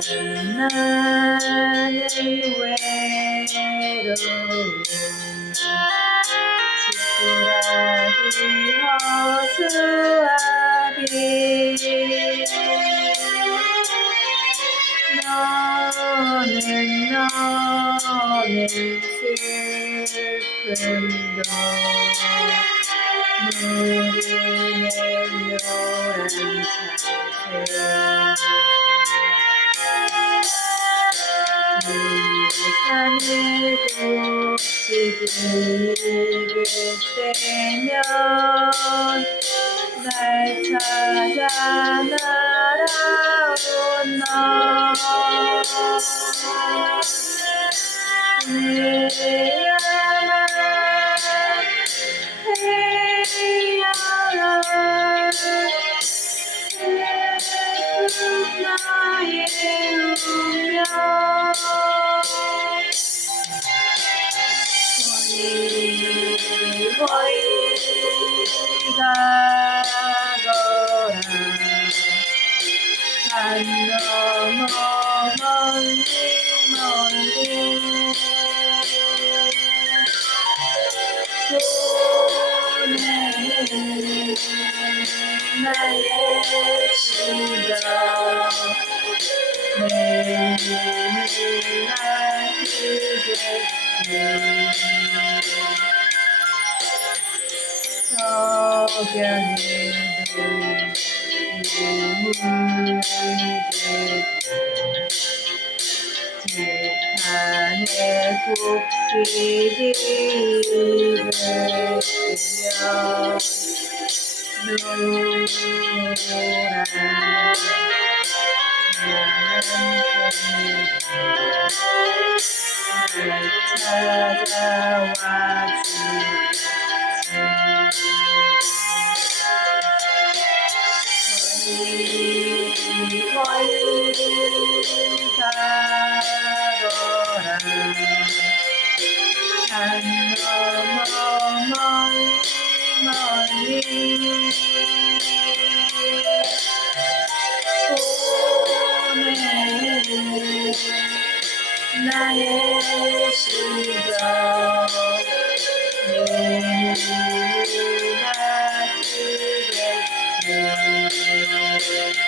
나는 외로운 지푸라기 허수아비 너는 슬픔도 누리는 노란 하늘 곱씹을 때면 날 찾아 날아온 너 내 영원 태어난 슬픈 나의 운명 호이 가거라 산 너머 멀리 멀리 보내는 나의 시간 내일은 날 그겠지 석양에도 물들고 들판에 곡식이 되며 노란 날 찾아와 주지 멀리 가거라 산 너머 멀리 보내는 나의 시간 내일은 날 그겠지